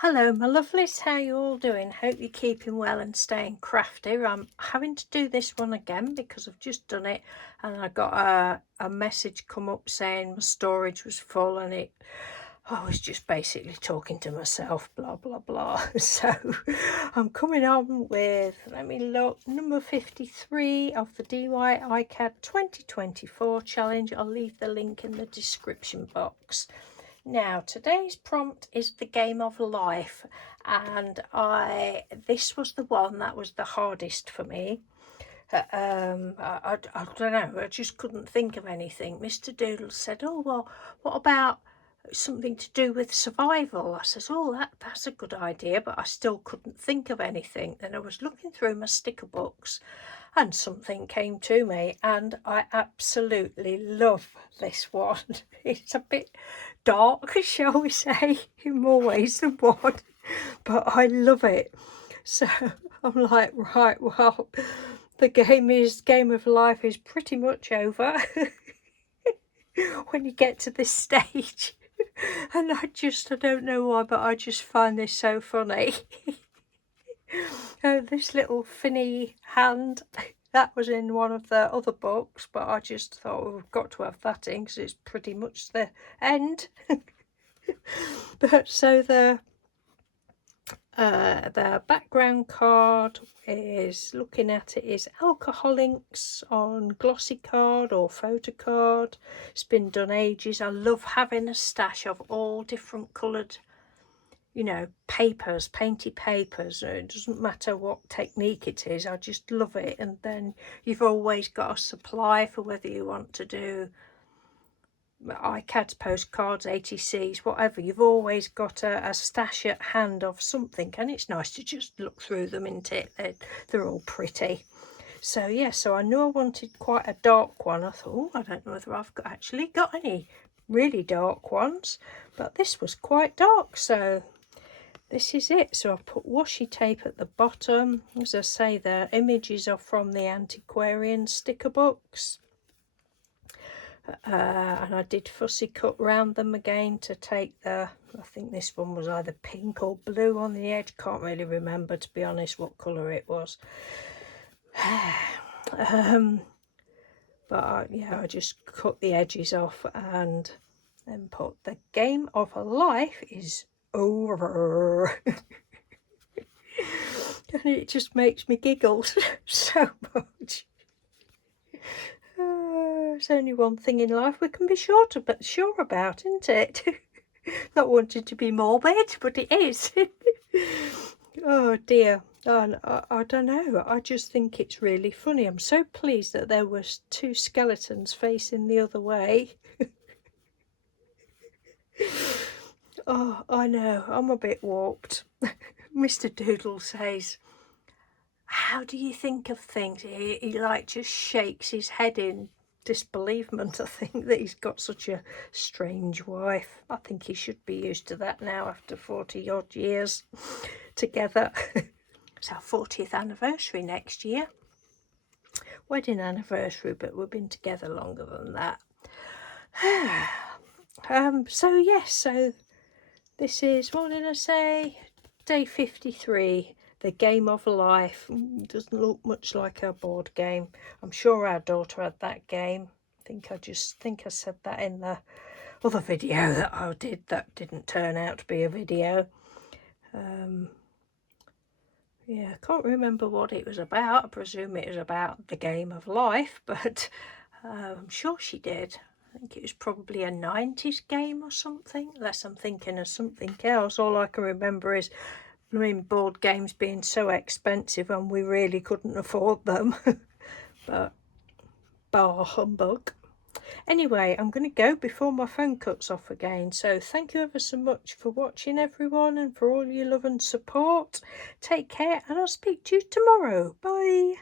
Hello my lovelies, how you all doing? Hope you're keeping well and staying crafty. I'm having to do this one again because I've just done it and I got a message come up saying my storage was full, and I was just basically talking to myself, blah blah blah. So I'm coming on with, let me look, number 53 of the DIY iCAD 2024 challenge. I'll leave the link in the description box. Now today's prompt is the game of life, and this was the one that was the hardest for me. I don't know, I just couldn't think of anything. Mr. Doodle said, oh well, what about something to do with survival? I says, oh, that's a good idea, but I still couldn't think of anything. Then I was looking through my sticker books and something came to me, and I absolutely love this one. It's a bit dark, shall we say, in more ways than one, but I love it. So I'm like, right, well, the game of life is pretty much over when you get to this stage. And I don't know why, but I just find this so funny. This little finny hand, that was in one of the other books, but I just thought, oh, we've got to have that in because it's pretty much the end. But so the background card is, looking at it, is alcohol inks on glossy card or photo card. It's been done ages. I love having a stash of all different coloured, you know, papers, painty papers. It doesn't matter what technique it is, I just love it. And then you've always got a supply for whether you want to do iCads, postcards, ATCs, whatever. You've always got a stash at hand of something, and it's nice to just look through them, isn't it? They're all pretty. So yeah, so I knew I wanted quite a dark one. I thought, oh, I don't know whether I've actually got any really dark ones, but this was quite dark, so this is it. So I've put washi tape at the bottom. As I say, the images are from the antiquarian sticker books. And I did fussy cut round them again to take the, I think this one was either pink or blue on the edge, can't really remember, to be honest, what colour it was. But yeah, I just cut the edges off and then put the game of life is over. And it just makes me giggle so much. There's only one thing in life we can be sure about, isn't it? Not wanting to be morbid, but it is. Oh dear. I don't know. I just think it's really funny. I'm so pleased that there was two skeletons facing the other way. Oh, I know. I'm a bit warped. Mr. Doodle says, how do you think of things? He like just shakes his head in disbelievement. I think that he's got such a strange wife. I think he should be used to that now after 40 odd years together. It's our 40th anniversary next year. Wedding anniversary, but we've been together longer than that. So yes, so this is, what did I say? Day 53. The game of life. Doesn't look much like a board game. I'm sure our daughter had that game. I said that in the other video that I did that didn't turn out to be a video. Yeah, I can't remember what it was about. I presume it was about the game of life, but I'm sure she did. I think it was probably a 90s game or something, unless I'm thinking of something else. All I can remember is, I mean, board games being so expensive and we really couldn't afford them. But bar humbug. Anyway, I'm going to go before my phone cuts off again. So thank you ever so much for watching, everyone, and for all your love and support. Take care, and I'll speak to you tomorrow. Bye.